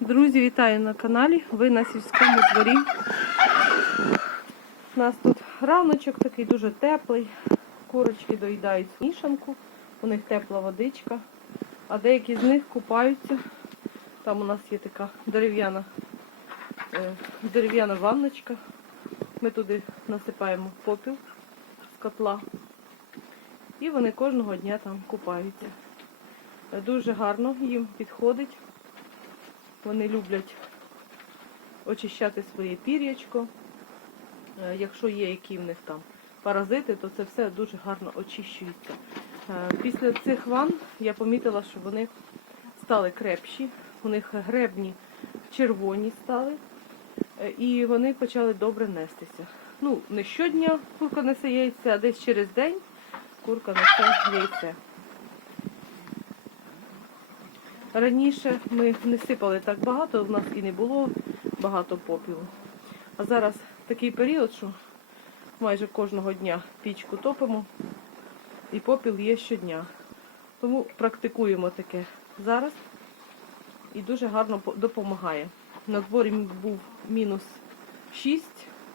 Друзі, вітаю на каналі. Ви на сільському дворі. У нас тут раночок такий дуже теплий. Курочки доїдають мішанку, у них тепла водичка, а деякі з них купаються. Там у нас є така дерев'яна е, дерев'яна ванночка. Ми туди насипаємо попіл з котла. І вони кожного дня там купаються. Дуже гарно їм підходить. Вони люблять очищати своє пір'ячко. Е, Якщо є які в них там паразити, то це все дуже гарно очищується. Е, Після цих ван я помітила, що вони стали крепші, у них гребні червоні стали, е, і вони почали добре нестися. Ну, не щодня курка несе яйця, а десь через день курка несе яйце. Раніше ми не сипали так багато, в нас і не було багато попілу. А зараз такий період, що майже кожного дня пічку топимо і попіл є щодня. Тому практикуємо таке зараз і дуже гарно допомагає. На дворі був мінус 6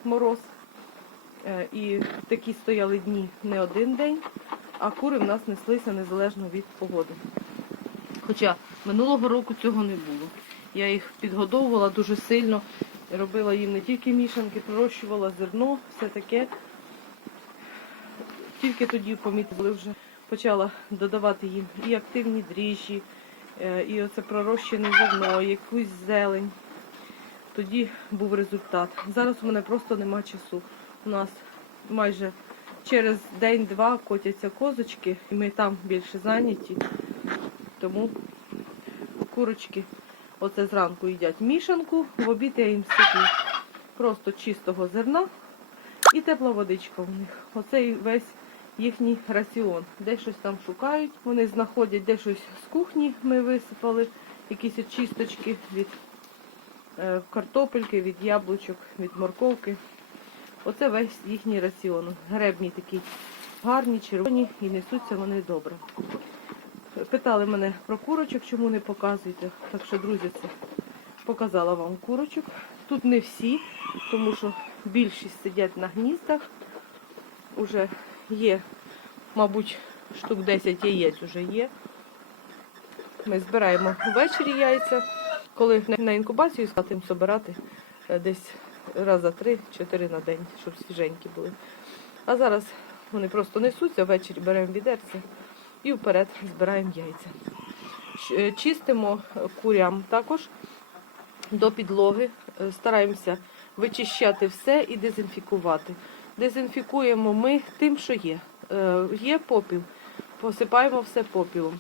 мороз, е, і такі стояли дні не один день, а кури в нас неслися незалежно від погоди. Хоча минулого року цього не було. Я їх підгодовувала дуже сильно, робила їм не тільки мішанки, пророщувала зерно, все таке. Тільки тоді помітили вже почала додавати їм і активні дріжджі, е, і оце пророщене зерно, якусь зелень. Тоді був результат. Зараз у мене просто нема часу. У нас майже через день-два котяться козочки, і ми там більше зайняті. Тому курочки оце зранку їдять мішанку, в обід я їм сиплю просто чистого зерна і тепла водичка в них. Оце і весь їхній раціон. Де щось там шукають, вони знаходять де щось з кухні ми висипали, якісь очисточки від е, картопельки, від яблучок, від морковки. Оце весь їхній раціон. Гребні такі гарні, червоні і несуться вони добре. Питали мене про курочок, чому не показуєте. Так що, друзі, це показала вам курочок. Тут не всі, тому що більшість сидять на гніздах. Уже є, мабуть, штук 10 яєць вже є. Ми збираємо ввечері яйця, коли на інкубацію стати збирати е, десь раз за 3-4 на день, щоб свіженькі були. А зараз вони просто несуться, ввечері беремо відерце і вперед збираємо яйця. Е, Чистимо курям також до підлоги, е, стараємося вичищати все і дезінфікувати. Дезінфікуємо ми тим, що є. Е, Є попіл, посипаємо все попілом.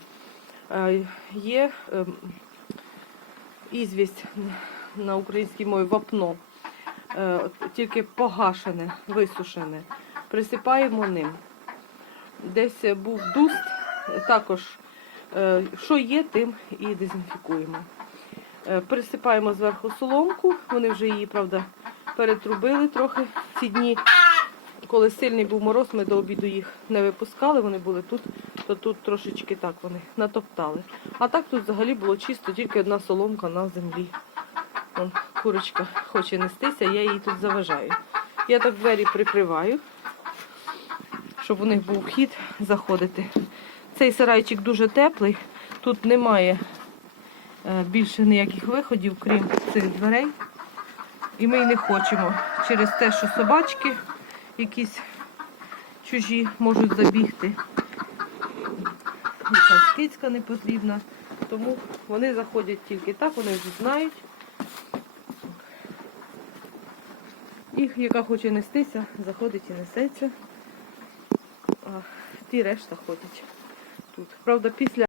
Є ем, ізвість на українській мові вапно, тільки погашене, висушене. Присипаємо ним. Десь був дуст, також е, що є, тим і дезінфікуємо. Е, Присипаємо зверху соломку, вони вже її, правда, перетрубили трохи ці дні. Коли сильний був мороз, ми до обіду їх не випускали, вони були тут, то тут трошечки так вони натоптали. А так тут взагалі було чисто, тільки одна соломка на землі. Вон, курочка хоче нестися, я її тут заважаю. Я так двері прикриваю, щоб у них був вхід заходити. Цей сарайчик дуже теплий, тут немає е, більше ніяких виходів, крім цих дверей. І ми й не хочемо через те, що собачки якісь чужі можуть забігти. Якась кицька не потрібна. Тому вони заходять тільки так, вони вже знають. І яка хоче нестися, заходить і несеться. А ті решта ходять тут. Правда, після